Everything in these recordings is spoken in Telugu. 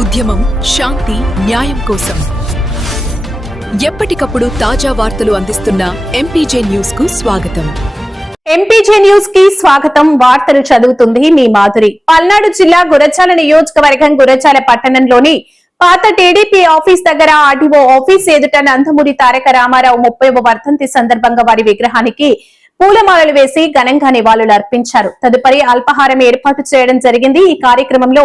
ఉద్యమం శాంతి న్యాయం కోసం ఎప్పటికప్పుడు తాజా వార్తలు అందిస్తున్న ఎంపీజే న్యూస్ కు స్వాగతం. ఎంపీజే న్యూస్ కి స్వాగతం. వార్తలు చదువుతుంది మీ మాధురి. పల్నాడు జిల్లా గురజాల నియోజకవర్గం గురజాల పట్టణంలోని పాత టీడీపీ ఆఫీస్ దగ్గర ఆర్డీఓ ఆఫీస్ ఎదుట నందమూరి తారక రామారావు 30వ వర్ధంతి సందర్భంగా వారి విగ్రహానికి పూలమాలలు వేసి ఘనంగా నివాళులు అర్పించారు. తదుపరి అల్పాహారం ఏర్పాటు చేయడం జరిగింది. ఈ కార్యక్రమంలో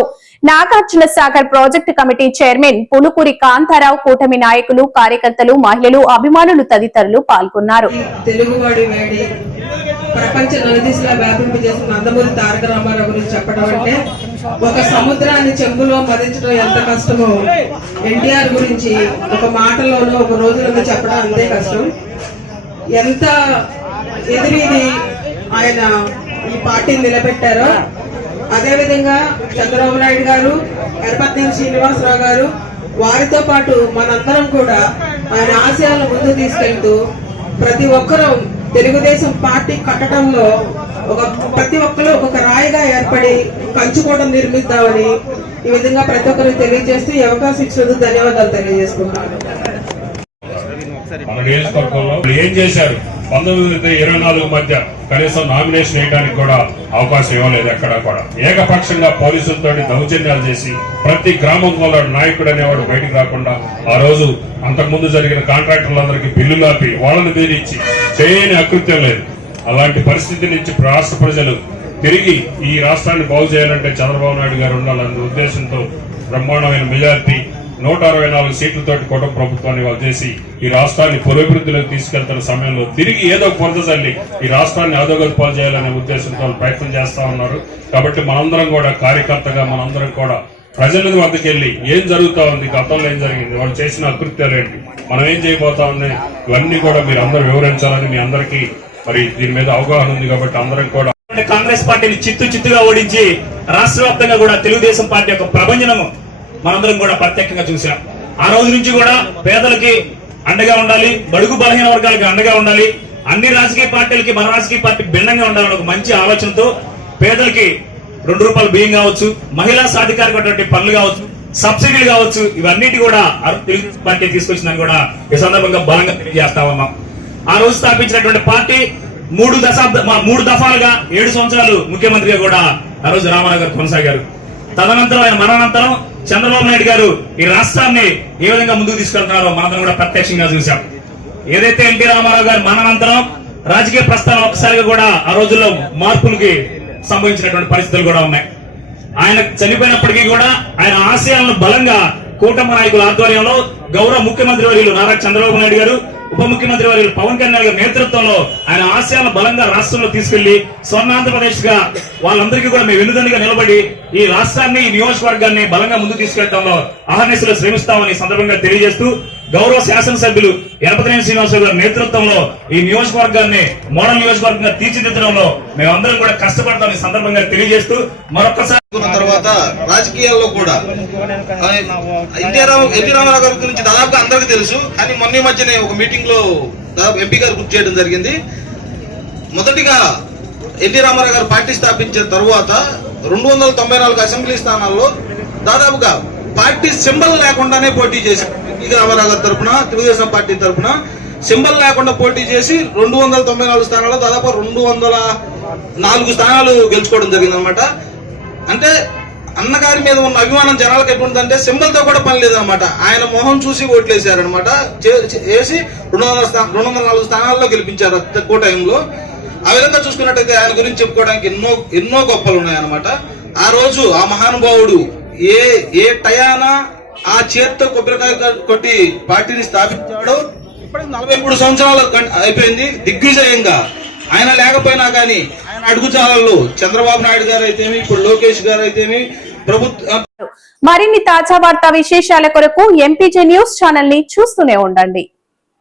Nagarjuna Sagar project committee chairman Pulukuri Kantharao, కూటమి నాయకులు, కార్యకర్తలు, మహిళలు, అభిమానులు తదితరులు పాల్గొన్నారు. తెలుగువాడి వేడి ప్రపంచ నలుదిశలా వ్యాపింపజేసిన నందమూరి తారక రామారావు గురించి చెప్పడం అంటే ఒక సముద్రాన్ని చెంగులో మరించడం ఎంత కష్టమో ఎన్టీఆర్ గురించి ఒక మాటలోనో ఒక రోజులలో చెప్పడం అంతే కష్టం. ఎంత ఎదిరిది ఆయన ఈ పార్టీని నిలబెట్టారో అదేవిధంగా చంద్రబాబు నాయుడు గారు, ఎర్రపతినేని శ్రీనివాసరావు గారు, వారితో పాటు మనందరం కూడా ఆయన ఆశయాలను ముందుకు తీసుకెళ్తూ ప్రతి ఒక్కరూ తెలుగుదేశం పార్టీ కట్టడంలో ప్రతి ఒక్కరు ఒక రాయిగా ఏర్పడి కంచుకోవడం నిర్మిద్దామని ఈ విధంగా ప్రతి ఒక్కరు తెలియజేస్తూ ఈ అవకాశం ఇచ్చినందుకు ధన్యవాదాలు తెలియజేసుకుంటున్నాను. మన నియోజకవర్గంలో ఏం చేశారు? 1924 మధ్య కనీసం నామినేషన్ వేయడానికి కూడా అవకాశం ఇవ్వలేదు. ఎక్కడా కూడా ఏకపక్షంగా పోలీసులతో దౌర్జన్యాలు చేసి ప్రతి గ్రామంలో నాయకుడు అనేవాడు బయటకు రాకుండా ఆ రోజు అంతకుముందు జరిగిన కాంట్రాక్టర్లందరికీ బిల్లులు ఆపి వాళ్ళని బెదిరించి చేయని అకృత్యం లేదు. అలాంటి పరిస్థితి నుంచి రాష్ట్ర ప్రజలు తిరిగి ఈ రాష్ట్రాన్ని బాగు చేయాలంటే చంద్రబాబు నాయుడు గారు ఉండాలన్న ఉద్దేశంతో బ్రహ్మాండమైన మెజార్టీ 164 సీట్లతోటి కుటుంబ ప్రభుత్వాన్ని వాళ్ళు చేసి ఈ రాష్ట్రాన్ని పురోభివృద్ధిలోకి తీసుకెళ్తున్న సమయంలో తిరిగి ఏదో పొరదజల్లి ఈ రాష్ట్రాన్ని అధోగతి పాలు చేయాలనే ఉద్దేశంతో ప్రయత్నం చేస్తా ఉన్నారు. కాబట్టి మనందరం కూడా కార్యకర్తగా మనందరం కూడా ప్రజల వద్దకు వెళ్లి ఏం జరుగుతా ఉంది, గతంలో ఏం జరిగింది, వాళ్ళు చేసిన అకృత్యాలు ఏంటి, మనం ఏం చేయబోతా ఉంది, ఇవన్నీ కూడా మీరు అందరూ వివరించాలని మీ అందరికీ మరి దీని మీద అవగాహన ఉంది. కాబట్టి అందరం కూడా కాంగ్రెస్ పార్టీని చిత్తుగా ఓడించి రాష్ట్ర వ్యాప్తంగా కూడా తెలుగుదేశం పార్టీ యొక్క ప్రభంజనము మనందరం కూడా ప్రత్యేకంగా చూసాం. ఆ రోజు నుంచి కూడా పేదలకి అండగా ఉండాలి, బడుగు బలహీన వర్గాలకి అండగా ఉండాలి, అన్ని రాజకీయ పార్టీలకి మన రాజకీయ పార్టీ భిన్నంగా ఉండాలని ఒక మంచి ఆలోచనతో పేదలకి 2 రూపాయల బియ్యం కావచ్చు, మహిళా సాధికారికటువంటి పనులు కావచ్చు, సబ్సిడీలు కావచ్చు, ఇవన్నిటి కూడా తెలుగుదేశం పార్టీ తీసుకొచ్చిందని కూడా ఈ సందర్భంగా బలంగా తెలియజేస్తా ఉన్నాం. ఆ రోజు స్థాపించినటువంటి పార్టీ 3 దఫాలుగా 7 సంవత్సరాలు ముఖ్యమంత్రిగా కూడా ఆ రోజు రామారావు గారు కొనసాగారు. తదనంతరం ఆయన మరణానంతరం చంద్రబాబు నాయుడు గారు ఈ రాష్ట్రాన్ని ఏ విధంగా ముందుకు తీసుకెళ్తున్నారో మనందరం కూడా ప్రత్యక్షంగా చూశాం. ఏదైతే ఎన్టీ రామారావు గారు మరణానంతరం రాజకీయ ప్రస్థానం ఒక్కసారిగా కూడా ఆ రోజుల్లో మార్పులకి సంభవించినటువంటి పరిస్థితులు కూడా ఉన్నాయి. ఆయన చనిపోయినప్పటికీ కూడా ఆయన ఆశయాలను బలంగా కూటమి నాయకుల ఆధ్వర్యంలో గౌరవ ముఖ్యమంత్రి వర్యులు నారా చంద్రబాబు నాయుడు గారు, ఉప ముఖ్యమంత్రి వర్యులు పవన్ కళ్యాణ్ గారి నేతృత్వంలో ఆయన ఆశయాలను బలంగా రాష్ట్రంలో తీసుకెళ్లి స్వర్ణాంధ్రప్రదేశ్ గా వాళ్ళందరికీ కూడా మేము వెన్నుదన్నుగా నిలబడి ఈ రాష్ట్రాన్ని, ఈ నియోజకవర్గాన్ని బలంగా ముందుకు తీసుకెళ్లడంలో అహర్నిశలు శ్రమిస్తామని సందర్భంగా తెలియజేస్తూ గౌరవ శాసనసభ్యులు ఎర్రపతినేని శ్రీనివాసరావు గారి నేతృత్వంలో ఈ నియోజకవర్గాన్ని మోడల్ నియోజకవర్గంగా తీర్చిదిద్దడంలో మేమందరం కూడా కష్టపడతామని సందర్భంగా తెలియజేస్తూ మరొకసారి తర్వాత రాజకీయాల్లో కూడా ఎన్టీ రామారావు గారి గురించి దాదాపుగా అందరికీ తెలుసు. కానీ మొన్న మధ్యనే ఒక మీటింగ్ లో దాదాపు ఎంపీ గారు గుర్తు చేయడం జరిగింది. మొదటిగా ఎన్టీ రామారావు గారు పార్టీ స్థాపించిన తరువాత 294 అసెంబ్లీ స్థానాల్లో దాదాపుగా పార్టీ సింబల్ లేకుండానే పోటీ చేశారు. ఎన్టీ రామారావు గారి తరఫున తెలుగుదేశం పార్టీ తరఫున సింబల్ లేకుండా పోటీ చేసి 294 స్థానాల్లో దాదాపు 204 స్థానాలు గెలుచుకోవడం జరిగింది అనమాట. అంటే అన్నగారి మీద ఉన్న అభిమానం జనాలకు ఎటువంటిదంటే సింబల్ తో కూడా పని లేదనమాట. ఆయన మొహం చూసి ఓట్లేసారనమాట. చేసి 204 స్థానాల్లో గెలిపించారు తక్కువ టైంలో. ఆ విధంగా చూసుకున్నట్టయితే ఆయన గురించి చెప్పుకోవడానికి ఎన్నో గొప్పలు ఉన్నాయన్నమాట. ఆ రోజు ఆ మహానుభావుడు ఏ టయాన ఆ చేత్తో కొబ్బరికాయ కొట్టి పార్టీని స్థాపించాడో ఇప్పటికి 43 సంవత్సరాలు అయిపోయింది దిగ్విజయంగా. ఆయన లేకపోయినా కానీ ఆయన అడుగుజాలల్లో చంద్రబాబు నాయుడు గారు అయితేమి, ఇప్పుడు లోకేష్ గారు అయితేమి ప్రభుత్వం. మరిన్ని తాజా వార్తా విశేషాల కొరకు ఎంపీజే న్యూస్ ఛానల్ ని చూస్తూనే ఉండండి.